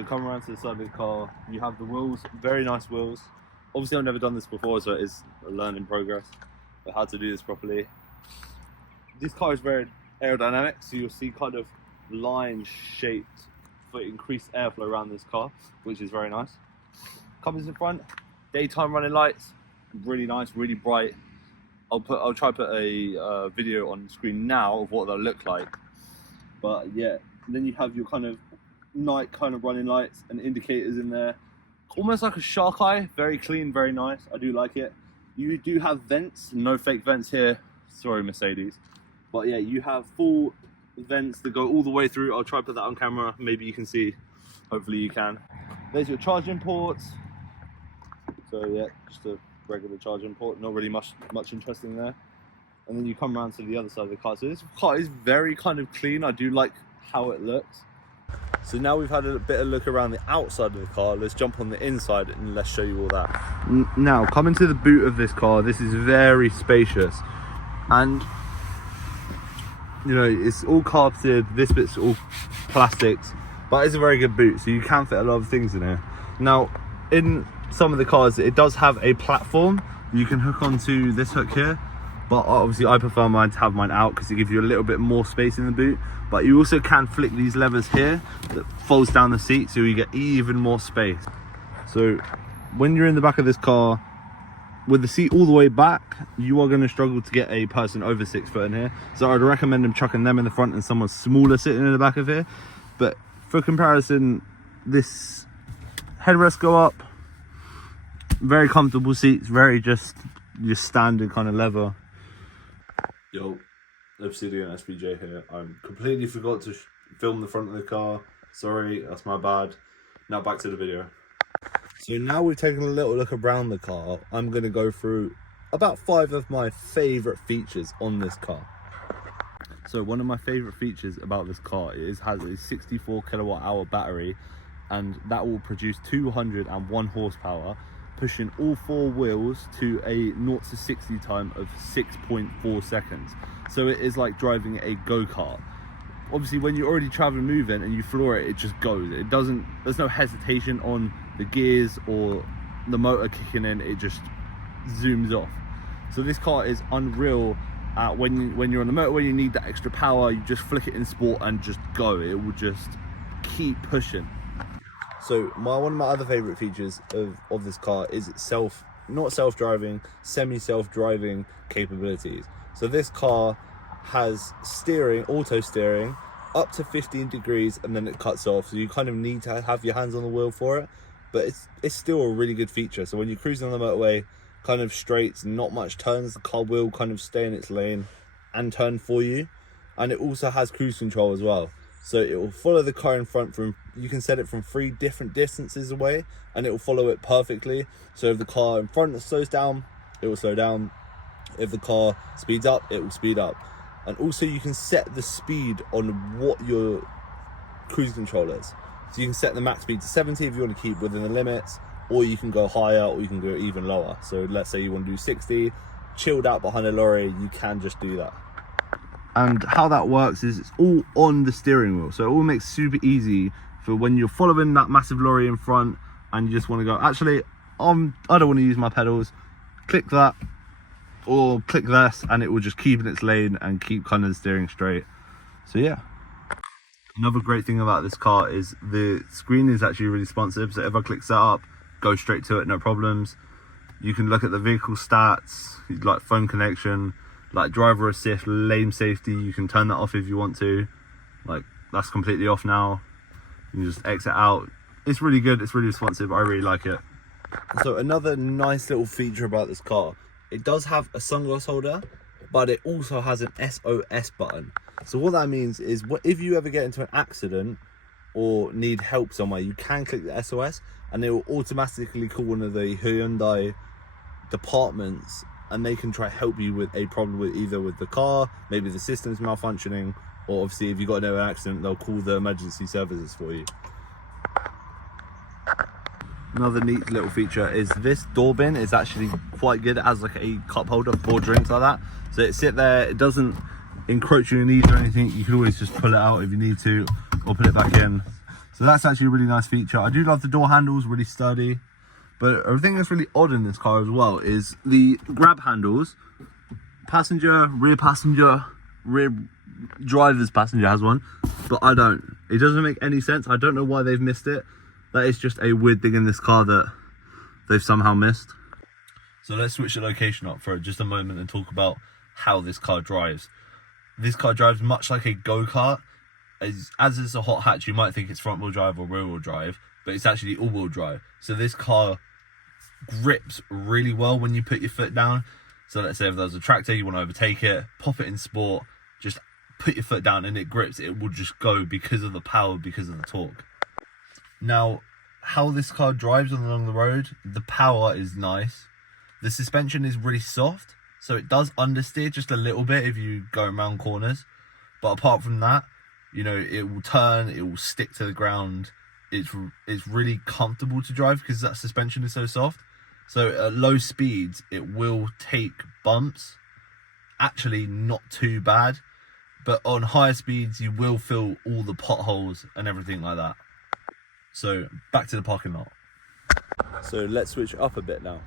So come around to the side of the car, you have the wheels, very nice wheels. Obviously I've never done this before, so it is a learning progress for how to do this properly. This car is very aerodynamic, so you'll see kind of lines shaped for increased airflow around this car, which is very nice. Comes in front, daytime running lights, really nice, really bright. I'll try to put a video on screen now of what they'll look like. But yeah, then you have your kind of night kind of running lights and indicators in there. Almost like a shark eye, very clean, very nice. I do like it. You do have vents, no fake vents here. Sorry, Mercedes. But yeah, you have full vents that go all the way through. I'll try to put that on camera. Maybe you can see. Hopefully you can. There's your charging ports. So yeah, just a regular charging port. Not really much interesting there. And then you come around to the other side of the car. So this car is very kind of clean. I do like how it looks. So now we've had a bit of a look around the outside of the car. Let's jump on the inside and let's show you all that. Now, coming to the boot of this car, this is very spacious. And you know, it's all carpeted, this bit's all plastics, but it's a very good boot, so you can fit a lot of things in here. Now, in some of the cars, it does have a platform you can hook onto this hook here, but obviously I prefer mine to have mine out because it gives you a little bit more space in the boot. But you also can flick these levers here that folds down the seat, so you get even more space. So when you're in the back of this car, with the seat all the way back, you are going to struggle to get a person over 6 foot in here. So I'd recommend them chucking them in the front and someone smaller sitting in the back of here. But for comparison, this headrest go up, very comfortable seats, very just your standard kind of leather. Yo, Obsidian SPJ here. I completely forgot to film the front of the car. Sorry, that's my bad. Now back to the video. So now we've taken a little look around the car, I'm going to go through about 5 of my favourite features on this car. So one of my favourite features about this car has a 64 kilowatt hour battery, and that will produce 201 horsepower, pushing all 4 wheels to a 0 to 60 time of 6.4 seconds. So it is like driving a go-kart. Obviously when you're already traveling, moving, and you floor it, it just goes. There's no hesitation on the gears or the motor kicking in, it just zooms off. So this car is unreal. When you're on the motorway, you need that extra power, you just flick it in sport and just go. It will just keep pushing. So one of my other favorite features of this car is its not self-driving, semi-self-driving capabilities. So this car has auto steering up to 15 degrees, and then it cuts off, so you kind of need to have your hands on the wheel for it, but it's still a really good feature. So when you're cruising on the motorway, kind of straights, not much turns, the car will kind of stay in its lane and turn for you. And it also has cruise control as well, so it will follow the car in front you can set it from 3 different distances away, and it will follow it perfectly. So if the car in front slows down, it will slow down. If the car speeds up, it will speed up. And also you can set the speed on what your cruise control is. So you can set the max speed to 70 if you want to keep within the limits, or you can go higher, or you can go even lower. So let's say you want to do 60, chilled out behind a lorry, you can just do that. And how that works is it's all on the steering wheel. So it all makes super easy for when you're following that massive lorry in front and you just want to go, actually, I don't want to use my pedals. Click that, or click this, and it will just keep in its lane and keep kind of steering straight. So yeah. Another great thing about this car is the screen is actually really responsive. So if I click set up, go straight to it, no problems. You can look at the vehicle stats, like phone connection, like driver assist, lane safety. You can turn that off if you want to. Like that's completely off now. You can just exit out. It's really good, it's really responsive, I really like it. So another nice little feature about this car, it does have a sunglass holder, but it also has an SOS button. So what that means is, if you ever get into an accident or need help somewhere, you can click the SOS and it will automatically call one of the Hyundai departments, and they can try to help you with a problem with either with the car, maybe the system's malfunctioning, or obviously if you got into an accident, they'll call the emergency services for you. Another neat little feature is this door bin is actually quite good. It has like a cup holder for drinks like that, so it sit there, it doesn't encroach your needs or anything. You can always just pull it out if you need to, or put it back in. So that's actually a really nice feature. I do love the door handles, really sturdy. But a thing that's really odd in this car as well is the grab handles. Passenger, rear driver's passenger has one, but I don't. It doesn't make any sense. I don't know why they've missed it. That is just a weird thing in this car that they've somehow missed. So let's switch the location up for just a moment and talk about how this car drives. This car drives much like a go-kart. As it's a hot hatch, you might think it's front-wheel drive or rear-wheel drive, but it's actually all-wheel drive. So this car grips really well when you put your foot down. So let's say if there's a tractor, you want to overtake it, pop it in sport, just put your foot down and it grips. It will just go because of the power, because of the torque. Now, how this car drives along the road, the power is nice. The suspension is really soft, so it does understeer just a little bit if you go around corners. But apart from that, you know, it will turn, it will stick to the ground. It's really comfortable to drive because that suspension is so soft. So at low speeds, it will take bumps. Actually, not too bad. But on higher speeds, you will feel all the potholes and everything like that. So back to the parking lot. So let's switch up a bit now.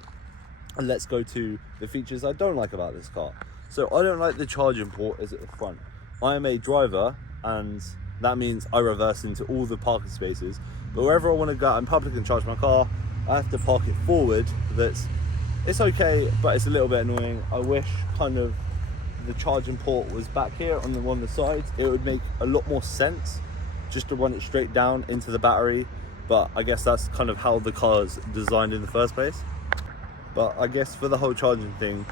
And let's go to the features I don't like about this car. So I don't like the charging port is at the front. I am a driver, and that means I reverse into all the parking spaces. But wherever I want to go out in public and charge my car, I have to park it forward. It's okay, but it's a little bit annoying. I wish kind of the charging port was back here on one of the sides. It would make a lot more sense just to run it straight down into the battery. But I guess that's kind of how the car is designed in the first place. But I guess for the whole charging thing,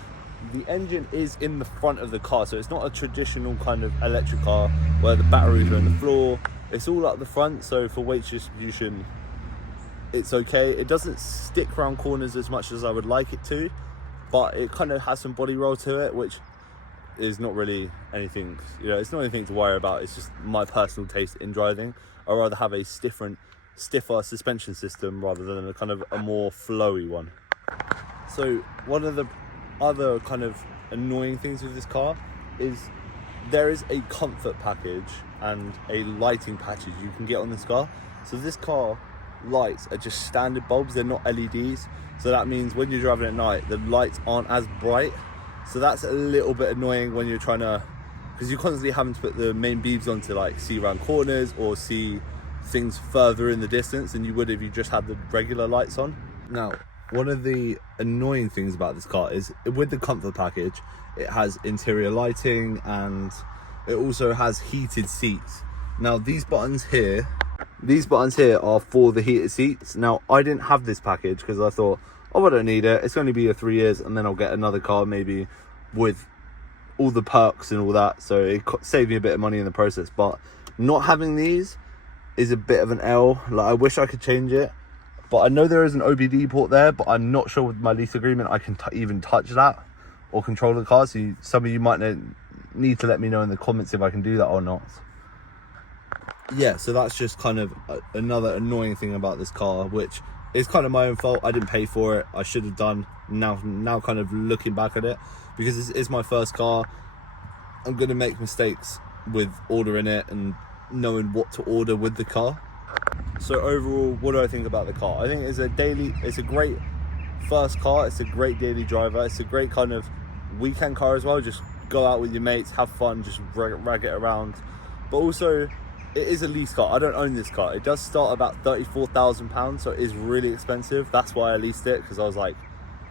the engine is in the front of the car, so it's not a traditional kind of electric car where the batteries are on the floor. It's all up the front, so for weight distribution, it's okay. It doesn't stick around corners as much as I would like it to, but it kind of has some body roll to it, which is not really anything, you know, it's not anything to worry about. It's just my personal taste in driving. I'd rather have a stiffer suspension system rather than a kind of a more flowy one. So one of the other kind of annoying things with this car is there is a comfort package and a lighting package you can get on this car. So this car lights are just standard bulbs, they're not LEDs. So that means when you're driving at night, the lights aren't as bright. So that's a little bit annoying when you're trying to, because you're constantly having to put the main beams on to like see around corners or see things further in the distance than you would if you just had the regular lights on. Now, one of the annoying things about this car is with the comfort package, it has interior lighting and it also has heated seats. Now these buttons here are for the heated seats. Now I didn't have this package because I thought, oh, I don't need it. It's only be 3 years and then I'll get another car maybe with all the perks and all that. So it saved me a bit of money in the process. But not having these is a bit of an L. Like I wish I could change it. But I know there is an OBD port there, but I'm not sure with my lease agreement I can even touch that or control the car. So some of you might need to let me know in the comments if I can do that or not. Yeah, so that's just kind of another annoying thing about this car, which is kind of my own fault. I didn't pay for it. I should have done. Now kind of looking back at it, because it's my first car, I'm going to make mistakes with ordering it and knowing what to order with the car. So overall, what do I think about the car? I think it's a great first car. It's a great daily driver. It's a great kind of weekend car as well. Just go out with your mates, have fun, just rag it around. But also, it is a lease car. I don't own this car. It does start about £34,000, so it is really expensive. That's why I leased it, because I was like,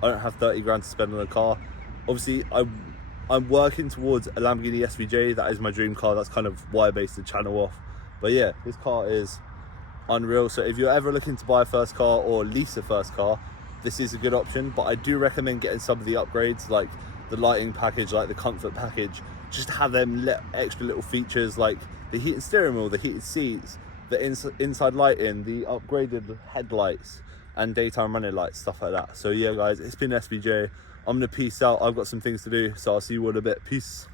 I don't have 30 grand to spend on a car. Obviously, I'm working towards a Lamborghini SVJ. That is my dream car. That's kind of why I based the channel off. But yeah, this car is unreal. So if you're ever looking to buy a first car or lease a first car, this is a good option. But I do recommend getting some of the upgrades, like the lighting package, like the comfort package, just to have them extra little features like the heated steering wheel, the heated seats, the inside lighting, the upgraded headlights and daytime running lights, stuff like that. So yeah guys, it's been SVJ. I'm gonna peace out. I've got some things to do, so I'll see you all in a bit. Peace.